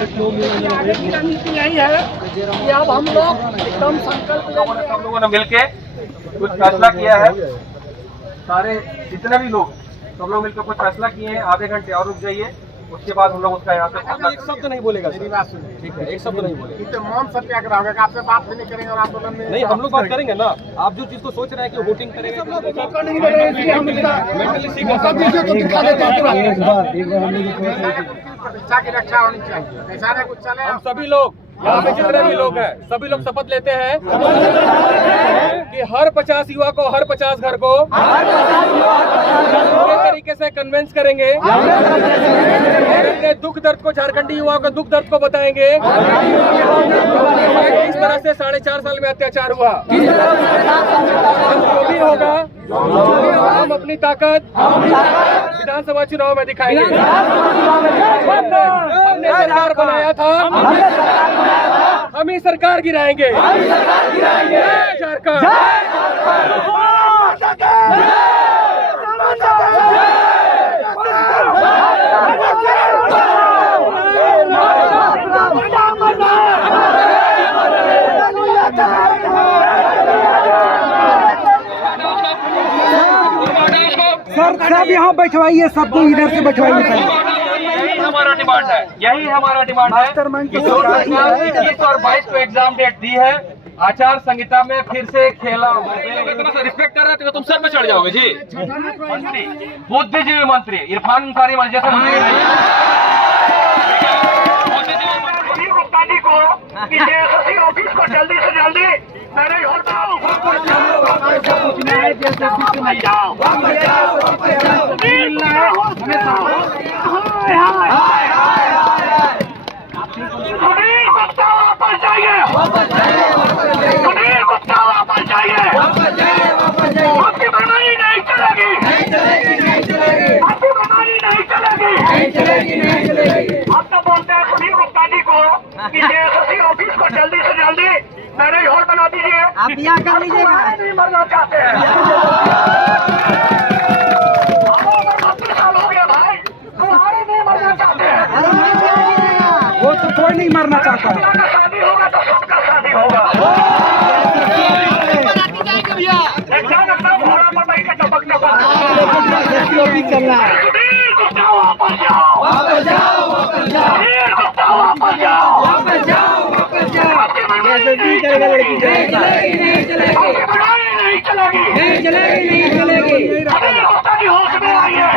आगे की रणनीति यही है कि अब हम लोग एकदम संकल्प सब लोगों ने मिलके कुछ फैसला किया है। सारे जितने भी लोग सब लोग मिलकर कुछ फैसला किए हैं। आधे घंटे और रुक जाइए, उसके बाद हम लोग उसका यहाँ से एक शब्द नहीं बोलेगा। मेरी बात सुनिए, ठीक है, एक शब्द नहीं बोलेगा। मौन सत्याग्रह होगा, आपसे बात भी नहीं करेंगे और आंदोलन में नहीं, हम लोग बात करेंगे ना। आप जो चीज को सोच रहे हैं कि वोटिंग करेंगे, प्रतिष्ठा की रक्षा होनी चाहिए। ऐसा नहीं कुछ चले। हम सभी लोग यहाँ पे जितने भी लोग हैं, सभी लोग शपथ लेते हैं कि हर 50 युवा को, हर 50 घर को पूरे तरीके से कन्वेंस करेंगे। अपने दुख दर्द को, झारखंडी युवाओं के दुख दर्द को बताएंगे। इस तरह से 4.5 साल में अत्याचार हुआ, जो भी होगा हम अपनी ताकत विधानसभा चुनाव में दिखाएंगे। हमने सरकार बनाया था, हम ही सरकार गिराएंगे। झारखंड सर सब यहाँ बैठवाइए, सबको इधर से बैठवाइए। यही हमारा डिमांड है, यही हमारा डिमांड है। 21 और 22 को एग्जाम डेट दी है। आचार संहिता में फिर से खेला। रिस्पेक्ट कर रहे थे तो तुम सर पे चढ़ जाओगे जी। मंत्री, बुद्धिजीवी मंत्री इरफान अंसारी जैसे मंत्री को ऑफिस को जल्दी से जल्दी मैंने आपकी बीमारी नहीं चलेगी, आपकी बीमारी नहीं चलेगी। हम तो बोलते हैं सुनील गुप्ता जी को कि जेएसएससी ऑफिस को जल्दी से जल्दी मैरिज हॉल बना दीजिए। आप यहाँ कर लीजिएगा। नहीं मरना चाहते हैं। 32 साल हो गया भाई, तुम्हारे नहीं मरना चाहते हैं। वो तो कोई नहीं मरना चाहता है। शादी होगा तो सबका शादी होगा।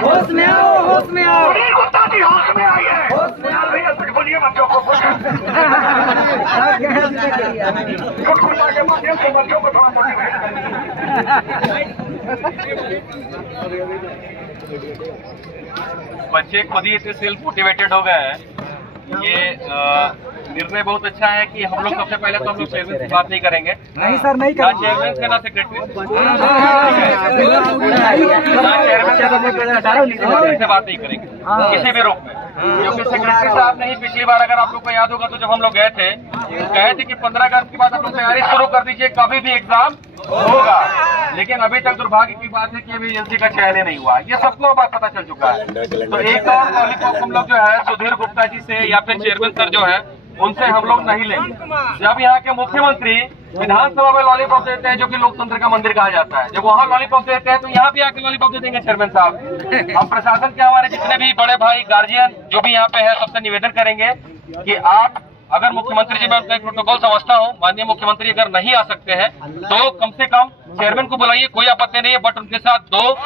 होश में आओ, होश में आओ। कुछ बोलिए बच्चों को, के माध्यम से बच्चों को थोड़ा बच्चे खुद ही इतने सेल्फ मोटिवेटेड हो गए हैं। ये निर्णय बहुत अच्छा है कि हम लोग सबसे पहले तो हम लोग चेयरमैन से बात नहीं करेंगे। नहीं सर, नहीं ना चेयरमैन से ना सेक्रेटरी से बात नहीं करेंगे किसी भी रूप में, क्योंकि सेक्रेटरी साहब ने ही पिछली बार, अगर आप लोग को याद होगा तो जब हम लोग गए थे कि 15 अगस्त के बाद आप लोग तैयारी शुरू कर दीजिए, कभी भी एग्जाम होगा। लेकिन अभी तक दुर्भाग्य की बात है कि अभी एजेंसी का चयन ही नहीं हुआ। ये सबको बात पता चल चुका है। तो एक और लॉलीपॉप हम लोग जो है सुधीर गुप्ता जी से या फिर चेयरमैन सर जो है उनसे हम लोग नहीं लेंगे। जब यहाँ के मुख्यमंत्री विधानसभा में लॉलीपॉप देते हैं, जो कि लोकतंत्र का मंदिर कहा जाता है, जब वहाँ लॉलीपॉप देते हैं तो यहाँ भी आके लॉलीपॉप दे देंगे चेयरमैन साहब। हम प्रशासन के हमारे जितने भी बड़े भाई गार्जियन जो भी यहाँ पे है, सबसे निवेदन करेंगे कि आप, अगर मुख्यमंत्री जी, मैं उनका एक प्रोटोकॉल समझता हूँ, माननीय मुख्यमंत्री अगर नहीं आ सकते हैं तो कम से कम चेयरमैन को बुलाइए, कोई आपत्ति नहीं है, बट उनके साथ 2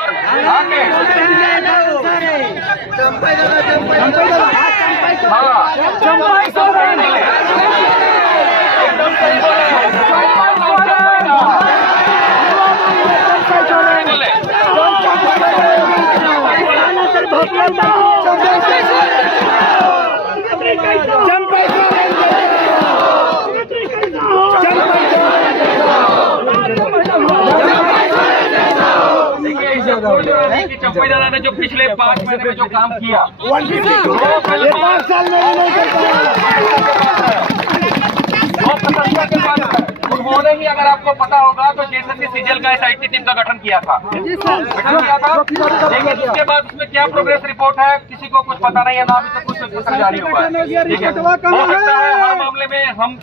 चंपई दादा ने जो पिछले 5 महीने में जो काम किया, 5 साल में नहीं कर पाया। उन्होंने ही, अगर आप आपको पता होगा तो जेएसएससी सीजीएल का एसआईटी टीम का गठन किया था। लेकिन उसके बाद उसमें क्या प्रोग्रेस रिपोर्ट है किसी को कुछ पता नहीं है, ना अभी तक कुछ जारी हुआ है। ठीक है, हो सकता है हर मामले में हम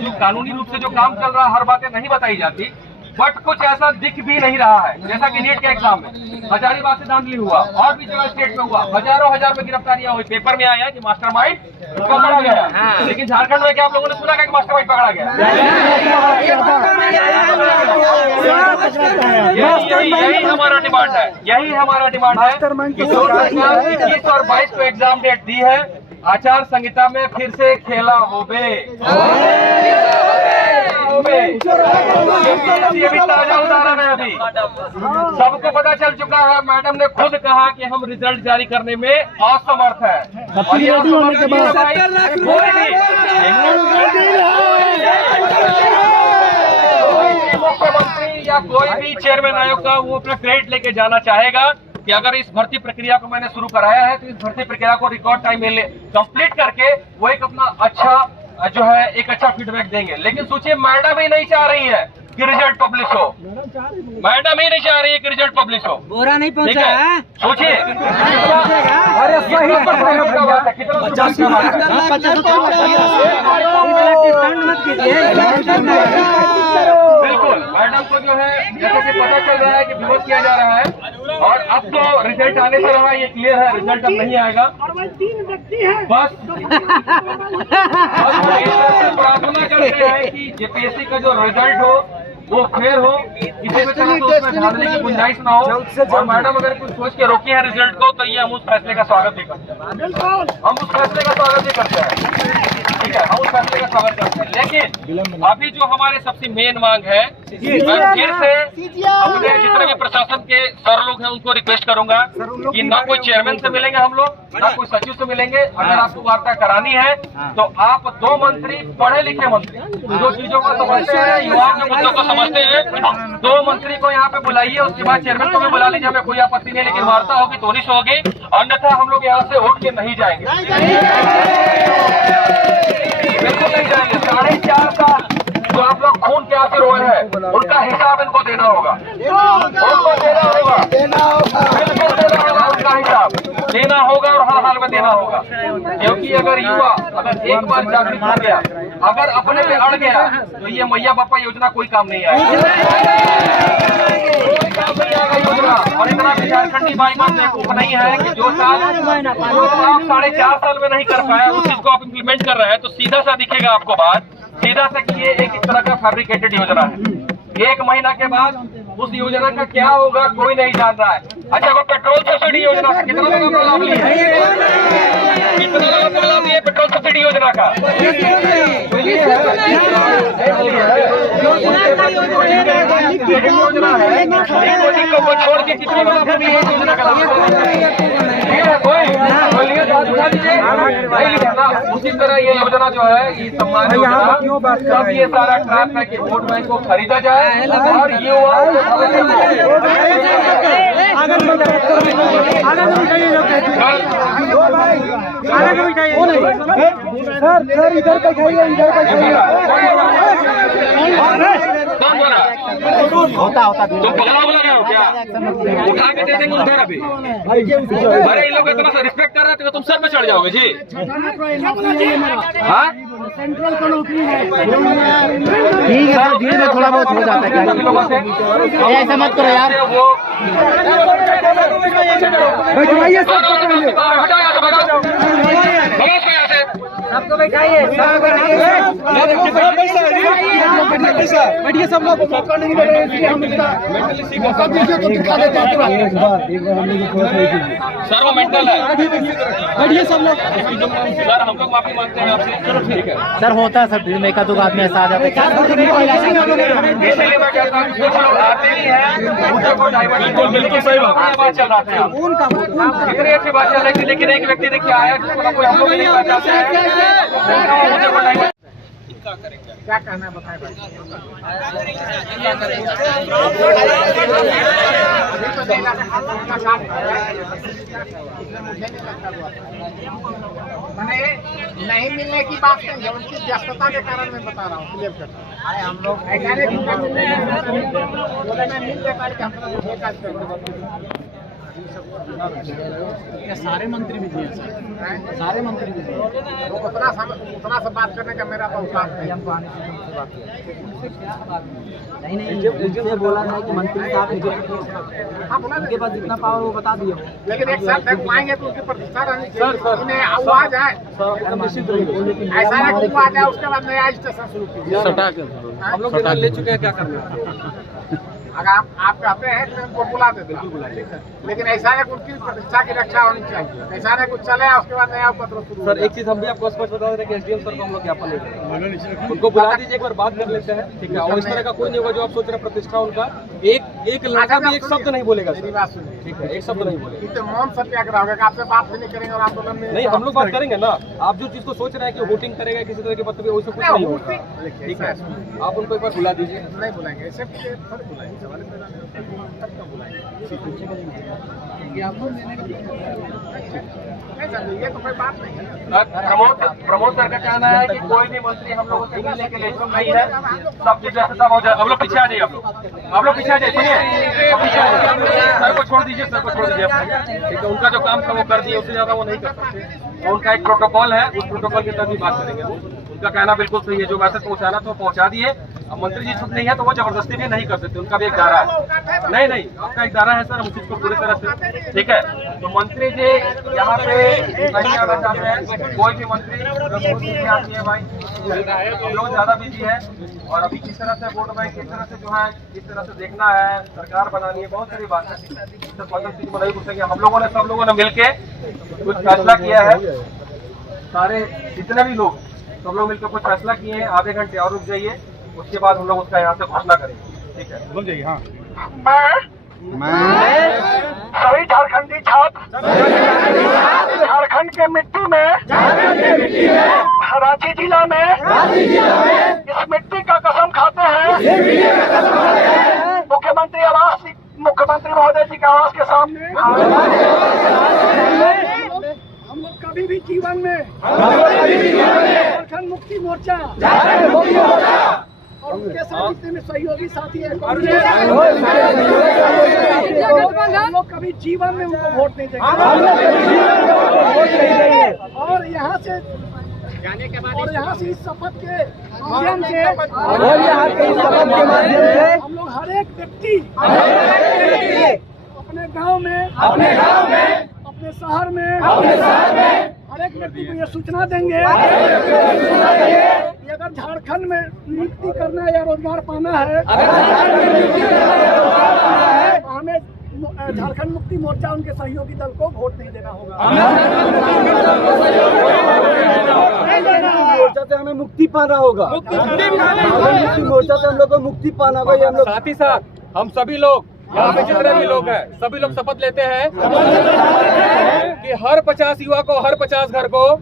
जो कानूनी रूप से जो काम चल रहा है हर बातें नहीं बताई जाती, बट कुछ ऐसा दिख भी नहीं रहा है। जैसा कि नीट के एग्जाम में हजारीबाग से धांधली हुआ और भी जगह स्टेट में हुआ, हजारों हजार में गिरफ्तारियां हुई, पेपर में आया कि मास्टरमाइंड पकड़ा गया। लेकिन झारखंड में क्या आप लोगों ने सुना कि मास्टरमाइंड पकड़ा गया? यही हमारा डिमांड है, यही हमारा डिमांड है कि जो सरकार 21 और 22 को एग्जाम डेट दी है, आचार संहिता में फिर से खेला होबे। ये भी ताजा उदाहरण है। अभी सबको पता चल चुका है, मैडम ने खुद कहा कि हम रिजल्ट जारी करने में असमर्थ है। मुख्यमंत्री या कोई भी चेयरमैन आयोग का वो अपना क्रेडिट लेके जाना चाहेगा कि अगर इस भर्ती प्रक्रिया को मैंने शुरू कराया है तो इस भर्ती प्रक्रिया को रिकॉर्ड टाइम में कंप्लीट करके वो एक अपना अच्छा जो है एक अच्छा फीडबैक देंगे। लेकिन सोचिए, मैडम ही नहीं चाह रही है कि रिजल्ट पब्लिश हो, मैडम ही नहीं चाह रही है कि रिजल्ट पब्लिश हो। बोरा नहीं पहुंचा है, सोचिए बिल्कुल मैडम को जो है जैसे कि पता चल रहा है कि विरोध किया जा रहा है और अब तो रिजल्ट आने से रहा ये क्लियर है, रिजल्ट अब नहीं आएगा। बस प्रार्थना करते हैं कि जेपीएससी का जो रिजल्ट हो वो फेयर हो, किसी भी तरह से उसमें धांधली की गुंजाइश ना हो। और मैडम अगर कुछ सोच के रोकी है रिजल्ट को तो ये हम उस फैसले का स्वागत भी करते हैं, हम उस फैसले का स्वागत भी करते हैं। ठीक है, हम उस फैसले का स्वागत करते हैं। लेकिन अभी जो हमारे सबसे मेन मांग है, मैं फिर से अपने जितने भी प्रशासन के सर लोग हैं उनको रिक्वेस्ट करूंगा कि ना कोई चेयरमैन से मिलेंगे हम लोग, ना कोई सचिव से मिलेंगे। अगर आपको वार्ता करानी है तो आप 2 मंत्री, पढ़े लिखे मंत्री, जो चीजों को समझते हैं, युवाओं के मुद्दों को समझते हैं, 2 मंत्री को यहाँ पे बुलाइए। उसके बाद चेयरमैन को भी बुला लीजिए, हमें कोई आपत्ति नहीं, लेकिन वार्ता होगी तो निश्चित होगी, अन्यथा हम लोग यहाँ से उठ के नहीं जाएंगे, बिल्कुल नहीं जाएंगे। 4.5 साल जो आप लोग खून के आंसू रोए हैं उनका हिसाब इनको देना होगा, उनको देना होगा, बिल्कुल देना होगा, उनका हिसाब देना होगा और हर हाल में देना होगा। क्योंकि अगर युवा अगर एक बार जागरूक हो गया, अगर अपने पे अड़ गया तो ये मैया बापा योजना कोई काम नहीं आएगी, कोई काम नहीं आएगा योजना। और इतना भी झारखंडी भाई मान बेवकूफ नहीं है कि जो काम आप 4.5 साल में नहीं कर पाए उस चीज को आप इम्प्लीमेंट कर रहे हैं, तो सीधा सा दिखेगा आपको बात, सीधा सा कि ये एक तरह का फैब्रिकेटेड योजना है। 1 महीना के बाद उस योजना का क्या होगा कोई नहीं जान रहा है। अच्छा, वो पेट्रोल सब्सिडी योजना का कितना लोगों को लाभ लिया है? कितना लोगों को लाभ लिया पेट्रोल सब्सिडी योजना का? योजना है, छोड़ के कितने लोग अपनी योजना का लाभ उसी तरह ये योजना जो है, ये सम्मान योजना, सब ये सारा ट्रैप है कि वोट बैंक को खरीदा जाए और युवाओं सर इधर पे खाइए, इधर पे खाइए। होता तुम पकड़ा बोला गया हो क्या? उठा के दे देंगे उधर। अभी अरे इन लोग इतना सा रिस्पेक्ट कर रहे थे तो तुम सर पे चढ़ जाओगे जी। हाँ सेंट्रल का नौकरी है, ठीक है, धीरे में थोड़ा बहुत हो जाता है, ऐसा मत करो यार। बैठवाइए सबको, बैठाइए, बैठिए सब लोग। मौका नहीं मिले इसलिए हम इसका सब चीजों को दिखा देते हैं। सर वो मेंटल है, बैठिए सब लोग। सर हम लोग माफी मांगते हैं आपसे। चलो ठीक है सर, होता है सर, भीड़ में 1-2 आदमी ऐसा आ जाता है। इसलिए मैं कहता हूँ कुछ लोग आते ही हैं, बिल्कुल सही बात चल रहा था। इतनी अच्छी बात चल रही थी, लेकिन एक व्यक्ति देखिए आया जिसको कोई हम लोग नहीं पहचानते हैं। क्या कहना बताए भाई? मैंने नहीं मिलने की बात नहीं है, उनकी व्यस्तता के कारण मैं बता रहा हूँ, क्लियर कर। अरे हम लोग ऐसा नहीं कि मैं मिल लेकर के हम सारे मंत्री भी दिए, सारे मंत्री भी दिए, तो उतना सब बात करने का मेरा तो औकात नहीं। नहीं उनसे बोला है कि मंत्री साहब उनके पास जितना पावर वो बता दिया, लेकिन एक साथ देख पाएंगे तो उनकी प्रतिष्ठा रहनी चाहिए, उन्हें आवाज आए, ऐसा ना कि आ जाए उसके बाद नया स्टेशन शुरू कीजिए। हम लोग ले चुके हैं, क्या करना है? अगर आप कहते हैं तो उनको बुला दे, बिल्कुल बुला, ठीक है, लेकिन ऐसा है कि उनकी प्रतिष्ठा की रक्षा होनी चाहिए, ऐसा नहीं कुछ चले उसके बाद नया उपद्रव शुरू। सर एक चीज हम भी आपको स्पष्ट बता रहे हैं कि एसडीएम सर को हम लोग ज्ञापन नहीं करेंगे, उनको बुला दीजिए, एक बार बात कर लेते हैं, ठीक है। और इस तरह का कोई नहीं होगा जो आप सोच रहे हैं, प्रतिष्ठा उनका एक लड़का भी एक शब्द नहीं बोलेगा, मेरी बात सुनिए, ठीक है, एक शब्द नहीं बोलेगा। तो मौन सत्याग्रह होगा, आपसे बात भी नहीं करेंगे और आंदोलन में नहीं, हम लोग बात करेंगे ना। आप जो चीज को सोच रहे हैं कि वोटिंग करेगा किसी तरह की बात, वैसे कुछ नहीं होगा, ठीक है। आप उनको एक बार बुला दीजिए। नहीं बुलाएंगे, ऐसे बुलाएंगे, सवाल ये तो कोई बात नहीं है। प्रमोद सर का कहना है कि कोई भी मंत्री हम लोगों से मिलने के लिए इच्छुक नहीं है, सबकी व्यस्तता हो जाए। अब लोग पीछे आ जाइए, आप लोग पीछे आ जाइए, सुनिए, सर को छोड़ दीजिए, सर को छोड़ दीजिए, ठीक है। उनका जो काम था वो कर दिए, उससे ज्यादा वो नहीं कर सकते, और उनका एक प्रोटोकॉल है, उस प्रोटोकॉल के तहत भी बात करेंगे। उनका कहना बिल्कुल सही है, जो मैसेज पहुंचाना तो पहुंचा दिए। अब मंत्री जी छुप नहीं है तो वो जबरदस्ती भी नहीं कर सकते, उनका भी एक दायरा है। नहीं, आपका एक दायरा है सर, हम चीज को पूरी तरह से, ठीक है। तो मंत्री जी यहाँ पे नहीं आना चाहते हैं, कोई भी मंत्री आती है भाई, लोग ज्यादा बिजी है, और अभी किस तरह से वोट बैंक किस तरह से जो है, किस तरह से देखना है, सरकार बनानी है, बहुत सारी बात है। चीज को नहीं पूछेंगे, हम लोगों ने, सब लोगों ने मिलके कुछ फैसला किया है, सारे जितने भी लोग, सब लोग मिलकर कुछ फैसला किए हैं। आधे घंटे और रुक जाइए, उसके बाद हम लोग उसका यहाँ से घोषणा करेंगे, ठीक है। बोल जाइए। हाँ, मैं सभी झारखंडी छात्र झारखंड के मिट्टी में रांची जिला में इस मिट्टी का कसम खाते हैं, मुख्यमंत्री महोदय जी के आवास के सामने हम लोग कभी भी जीवन में झारखंड मुक्ति मोर्चा और उनके साथ जितने में सहयोगी साथी हैं, हम लोग कभी जीवन में उनको वोट नहीं देंगे, और यहाँ से जाने के बाद, और यहाँ से इस शपथ के माध्यम से हम लोग हर एक व्यक्ति अपने गांव में, अपने शहर में हर एक व्यक्ति को ये सूचना देंगे कि अगर झारखंड में नियुक्ति करना है या रोजगार पाना है तो हमें झारखंड मुक्ति मोर्चा उनके सहयोगी दल को वोट नहीं देना होगा। मोर्चा से हमें मुक्ति पाना होगा, मुक्ति मोर्चा से हम लोग को मुक्ति पाना होगा। ये हम लोग, साथ ही साथ हम सभी लोग यहाँ पे जितने भी लोग हैं, सभी लोग शपथ लेते हैं कि हर 50 युवा को, हर 50 घर को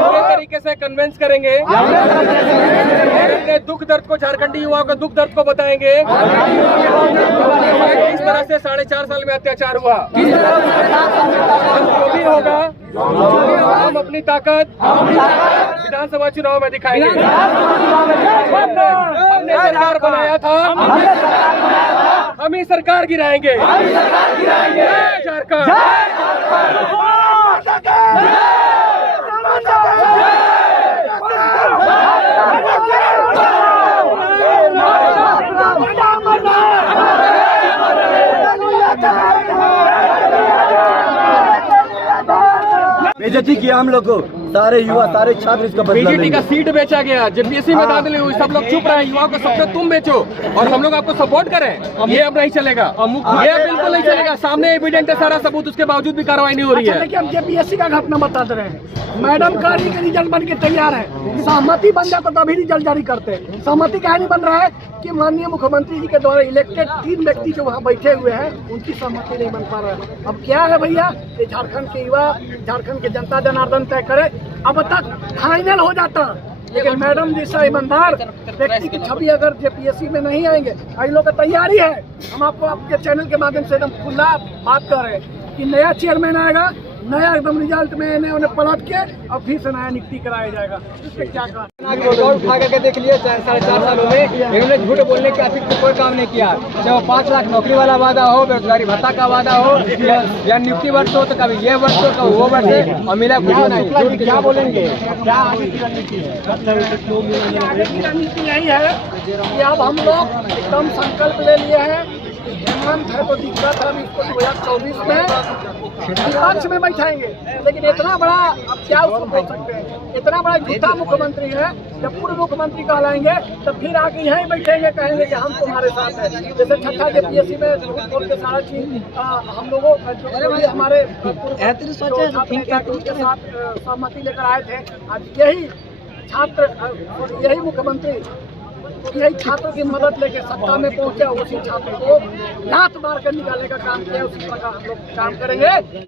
पूरे तरीके से कन्विंस करेंगे, अपने दुख दर्द को, झारखंडी युवाओं के दुख दर्द को बताएंगे, किस तरह से 4.5 साल में अत्याचार हुआ, जो भी होगा हम अपनी ताकत विधानसभा चुनाव में दिखाएंगे। हमने सरकार बनाया था, हम ही सरकार गिराएंगे। झारखंड बेइज्जती किया हम लोग को, सारे युवा, सारे छात्र इसका बदला बीजेपी लेंगे। का सीट बेचा गया, जेपीएससी में दाखिल हुई, सब लोग चुप रहे, युवाओं को सबसे तुम बेचो और हम लोग आपको सपोर्ट करें, ये अब नहीं चलेगा, ये बिल्कुल नहीं चलेगा। सामने एविडेंट है सारा सबूत, उसके बावजूद भी कार्रवाई नहीं हो रही है। देखिए, हम जेपीएससी का घटना बता दे रहे हैं, मैडम का रिजल्ट बन के तैयार है, सहमति बन जाए तो तभी रिजल्ट जारी करते हैं। सहमति कहा नहीं बन रहा है कि माननीय मुख्यमंत्री जी के द्वारा इलेक्टेड 3 व्यक्ति जो वहाँ बैठे हुए हैं, उनकी सहमति नहीं बन पा रहा है। अब क्या है भैया, ये झारखंड के युवा, झारखंड के जनता जनार्दन तय करे। अब तक फाइनल हो जाता, लेकिन मैडम जैसा ईमानदार व्यक्ति की छवि अगर जेपीएससी में नहीं आएंगे, इन लोग का तैयारी है। हम आपको आपके चैनल के माध्यम से एकदम खुला बात कर रहे हैं कि नया चेयरमैन आएगा, नया एकदम रिजल्ट में इन्हें उन्हें पलट के और फिर से नया नियुक्ति कराया जाएगा। इससे क्या कहा दौड़ उठा करके देख लिया 4.5 सालों में इन्होंने झूठ बोलने के अतिरिक्त कोई काम नहीं किया। चाहे वो 5 लाख नौकरी वाला वादा हो, बेरोजगारी भत्ता का वादा हो, या नियुक्ति वर्ष हो तो कभी ये वर्ष हो कभी वो वर्ष है, और मिला कुछ नहीं। क्या बोलेंगे? आगे की रणनीति यही है कि अब हम लोग एकदम संकल्प ले लिए हैं। हेमंत है तो दिक्कत है, हम इसको 2024 में विपक्ष में बैठाएंगे। लेकिन इतना बड़ा अब क्या उसको बोल सकते हैं, इतना बड़ा झूठा मुख्यमंत्री है। जब पूर्व मुख्यमंत्री कहलाएंगे तो फिर आके यहीं बैठेंगे, कहेंगे कि हम तुम्हारे साथ हैं। जैसे छठा जेपीएससी में झूठ बोल के सारा चीज हम लोगों हमारे के साथ सहमति लेकर आए थे। आज यही छात्र यही मुख्यमंत्री यही छात्रों की मदद लेके सत्ता में पहुंचे, उसी छात्र को लात मार कर निकालने का काम किया। उसी प्रकार हम लोग काम करेंगे।